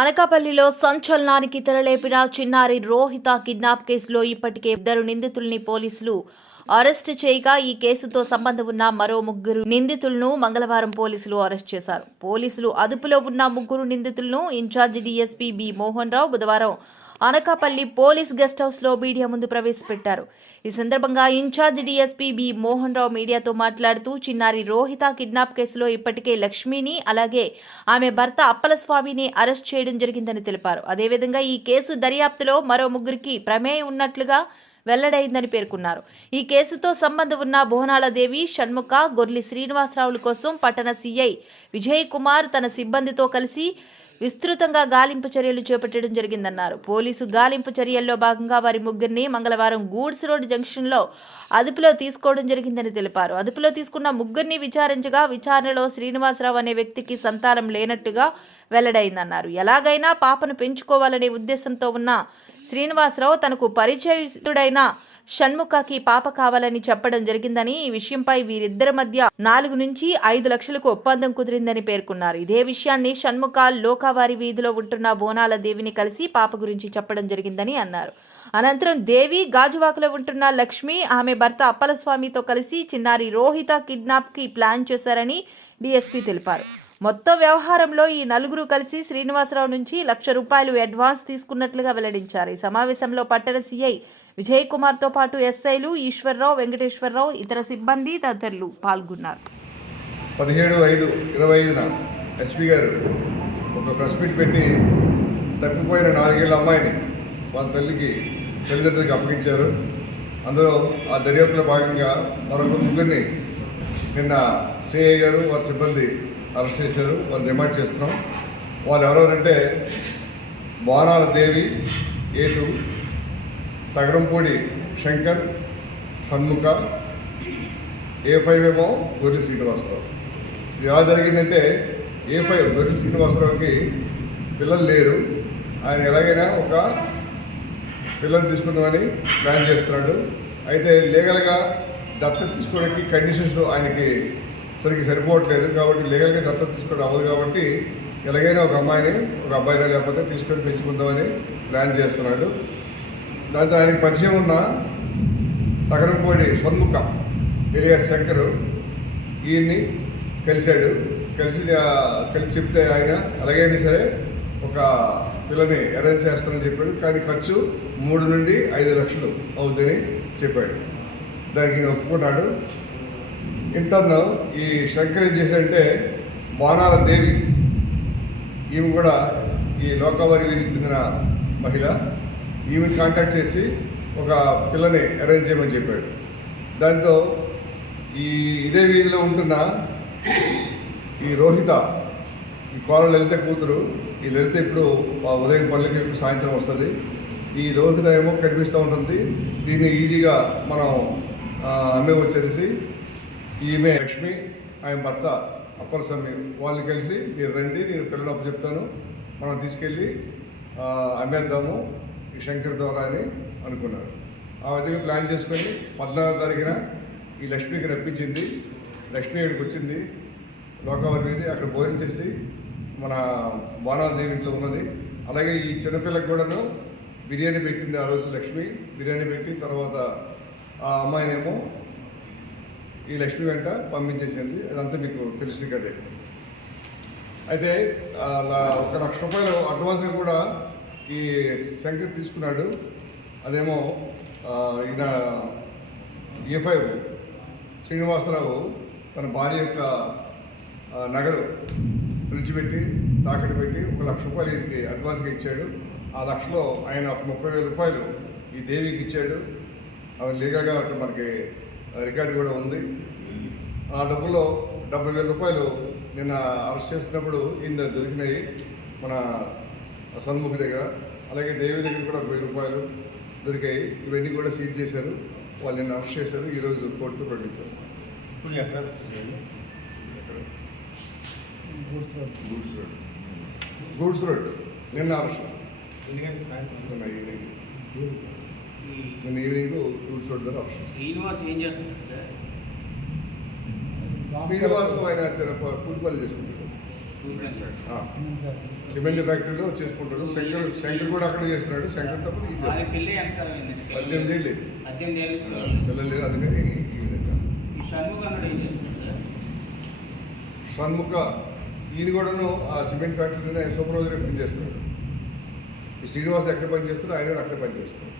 అనకాపల్లిలో సంచలనానికి తెరలేపిన చిన్నారి రోహిత కిడ్నాప్ కేసులో ఇప్పటికే ఇద్దరు నిందితుల్ని పోలీసులు అరెస్ట్ చేయగా ఈ కేసుతో సంబంధం ఉన్న మరో ముగ్గురు నిందితులను మంగళవారం పోలీసులు అరెస్ట్ చేశారు. పోలీసులు అదుపులో ఉన్న ముగ్గురు నిందితులను incharge DSP B Mohan Rao బుధవారం అనకాపల్లి పోలీస్ గెస్ట్ హౌస్లో మీడియా ముందు ప్రవేశపెట్టారు. ఈ సందర్భంగా incharge DSP B Mohan Rao మీడియాతో మాట్లాడుతూ చిన్నారి రోహిత కిడ్నాప్ కేసులో ఇప్పటికే లక్ష్మిని అలాగే ఆమె భర్త అప్పలస్వామిని అరెస్ట్ చేయడం జరిగిందని తెలిపారు. అదేవిధంగా ఈ కేసు దర్యాప్తులో మరో ముగ్గురికి ప్రమేయం ఉన్నట్లుగా వెల్లడైందని పేర్కొన్నారు. ఈ కేసుతో సంబంధం ఉన్న భువనాలదేవి షణ్ముఖ గొర్లి శ్రీనివాసరావుల కోసం పట్టణ సీఐ విజయ్ కుమార్ తన సిబ్బందితో కలిసి విస్తృతంగా గాలింపు చర్యలు చేపట్టడం జరిగిందన్నారు. పోలీసు గాలింపు చర్యల్లో భాగంగా వారి ముగ్గురిని మంగళవారం గూడ్స్ రోడ్ జంక్షన్లో అదుపులో తీసుకోవడం జరిగిందని తెలిపారు. అదుపులో తీసుకున్న ముగ్గురిని విచారించగా విచారణలో శ్రీనివాసరావు అనే వ్యక్తికి సంతానం లేనట్టుగా వెల్లడైందన్నారు. ఎలాగైనా పాపను పెంచుకోవాలనే ఉద్దేశంతో ఉన్న శ్రీనివాసరావు తనకు పరిచయుడైన షణ్ముఖకి పాప కావాలని చెప్పడం జరిగిందని ఈ విషయంపై వీరిద్దరి మధ్య నాలుగు నుంచి ఐదు లక్షలకు ఒప్పందం కుదిరిందని పేర్కొన్నారు. ఇదే విషయాన్ని షణ్ముఖ లోకావారి వీధిలో ఉంటున్న బోనాల దేవిని కలిసి పాప గురించి చెప్పడం జరిగిందని అన్నారు. అనంతరం దేవి గాజువాకలో ఉంటున్న లక్ష్మి ఆమె భర్త అప్పలస్వామితో కలిసి చిన్నారి రోహిత కిడ్నాప్కి ప్లాన్ చేశారని డీఎస్పీ తెలిపారు. మొత్తం వ్యవహారంలో ఈ నలుగురు కలిసి శ్రీనివాసరావు నుంచి లక్ష రూపాయలు అడ్వాన్స్ తీసుకున్నట్లుగా వెల్లడించారు. ఈ సమావేశంలో పట్టణ సీఐ విజయ్ కుమార్తో పాటు ఎస్ఐలు ఈశ్వర్రావు వెంకటేశ్వరరావు ఇతర సిబ్బంది తదితరులు పాల్గొన్నారు. పదిహేడు ఐదు ఇరవై ఐదున ఎస్పీ గారు ఒక ప్రెస్ మీట్ పెట్టి తప్పిపోయిన నాలుగేళ్ళ అమ్మాయిని వాళ్ళ తల్లికి తల్లిదండ్రులకి అప్పగించారు. అందులో ఆ దర్యాప్తులో భాగంగా మరొక ముగ్గురిని నిన్న సిఐ గారు వారి సిబ్బంది అరెస్ట్ చేశారు. వాళ్ళు రిమాండ్ చేస్తున్నాం. వాళ్ళు ఎవరెవరంటే Bonala Devi A two Tagarampudi Shankar Shanmukha A five ఏమో గొర్రె శ్రీనివాసరావు. ఎలా జరిగిందంటే ఏ ఫైవ్ గొర్రె శ్రీనివాసరావుకి పిల్లలు లేరు. ఆయన ఎలాగైనా ఒక పిల్లలు తీసుకుందామని ప్లాన్ చేస్తున్నాడు. అయితే లీగల్గా దత్తత తీసుకోవడానికి కండిషన్స్ ఆయనకి సరిగ్గా సరిపోవట్లేదు. కాబట్టి లీగల్గా దత్తత తీసుకోవడం అవ్వదు కాబట్టి ఎలాగైనా ఒక అమ్మాయిని ఒక అబ్బాయిని లేకపోతే తీసుకొని పెంచుకుందామని ప్లాన్ చేస్తున్నాడు. దాంతో ఆయనకి పరిచయం ఉన్న తగరంపోడి షణ్ముఖ ఎలియాస్ శంకర్ ఈయన్ని కలిశాడు. కలిసి కలిసి చెప్తే ఆయన అలాగైనా సరే ఒక పిల్లని అరేంజ్ చేస్తానని చెప్పాడు. కానీ ఖర్చు మూడు నుండి ఐదు లక్షలు అవుతుందని చెప్పాడు. దానికి ఒప్పుకున్నాడు. ఇంటర్న్ ఈ శంకర్ ఏం చేశాడంటే బాణాల దేవి ఈమె కూడా ఈ లోకవారి వీధికి చెందిన మహిళ. ఈమెను కాంటాక్ట్ చేసి ఒక పిల్లని అరేంజ్ చేయమని చెప్పాడు. దాంతో ఈ ఇదే వీధిలో ఉంటున్న ఈ రోహిత ఈ కోల లలిత కూతురు ఈ లలిత ఇప్పుడు ఆ ఉదయం పల్లెకి ఇప్పుడు సాయంత్రం వస్తుంది. ఈ రోహిత ఏమో కనిపిస్తూ ఉంటుంది. దీన్ని ఈజీగా మనం అమ్మే వచ్చేసి ఈమె లక్ష్మి ఆయన భర్త అప్పల స్వామి వాళ్ళని కలిసి మీరు రండి నేను పిల్లలు అప్పు చెప్తాను మనం తీసుకెళ్ళి అమ్మేద్దాము. శంకర్ ద్వారా అని అనుకున్నారు. ఆ విధంగా ప్లాన్ చేసుకొని పద్నాలుగు తారీఖున ఈ లక్ష్మికి రప్పించింది. లక్ష్మి ఇక్కడికి వచ్చింది. లోకావరి వీధి అక్కడ భోజనం చేసి మన బాణాల దేవి ఇంట్లో ఉన్నది. అలాగే ఈ చిన్నపిల్లకి కూడాను బిర్యానీ పెట్టింది ఆ రోజు లక్ష్మి. బిర్యానీ పెట్టి తర్వాత ఆ అమ్మాయినేమో ఈ లక్ష్మి వెంట పంపించేసింది. అదంతా మీకు తెలిసింది కదే. అయితే ఒక లక్ష రూపాయలు అడ్వాన్స్గా కూడా ఈ శంకర్ తీసుకున్నాడు. అదేమో ఈయన ఏ ఫైవ్ శ్రీనివాసరావు తన భార్య యొక్క ఆ, నగలు విడిచిపెట్టి తాకట్టు పెట్టి ఒక లక్ష రూపాయలు ఇది అడ్వాన్స్గా ఇచ్చాడు. ఆ లక్షలో ఆయన ముప్పై వేల రూపాయలు ఈ దేవికి ఇచ్చాడు. అవి లీగల్గా మనకి రికార్డు కూడా ఉంది. ఆ డబ్బులో డెబ్బై వేల రూపాయలు నిన్న అరెస్ట్ చేసినప్పుడు ఈయన దొరికినాయి మన సన్ముఖి దగ్గర అలాగే దేవి దగ్గర కూడా ఒక వెయ్యి రూపాయలు దొరికాయి. ఇవన్నీ కూడా సీజ్ చేశారు. వాళ్ళు నిన్న అరెస్ట్ చేశారు. ఈరోజు కోర్టుకు ప్రకటించారు ఇప్పుడు ఎక్కడ వస్తుంది గూడ్స్ రోడ్. Goods road. నిన్న అరెస్ట్ ఎందుకంటే సాయంత్రం. నిన్న ఈవినింగ్. ఈ నిన్న ఈవినింగ్ గూడ్స్ రోడ్ దగ్గర అరెస్ట్ శ్రీనివాస్ ఏం చేస్తున్నారు సార్? శ్రీనివాస్ ఆయన చిన్న కూలిపల్లి చేసుకుంటారు. సిమెంట్ ఫ్యాక్టరీలో చేసుకుంటాడు. శంకర్ శంకర్ కూడా అక్కడ చేస్తున్నాడు. శంకర్ తప్ప? పద్దెనిమిది ఏళ్ళు పిల్లలు లేరు. అందుకని షణ్ముఖ ఈయన కూడాను ఆ సిమెంట్ ఫ్యాక్టరీలోనే సూపర్వైజర్గా పనిచేస్తున్నాడు. ఈ శ్రీనివాస్ ఎక్కడ పనిచేస్తాడు ఆయన కూడా అక్కడ పనిచేస్తున్నాడు.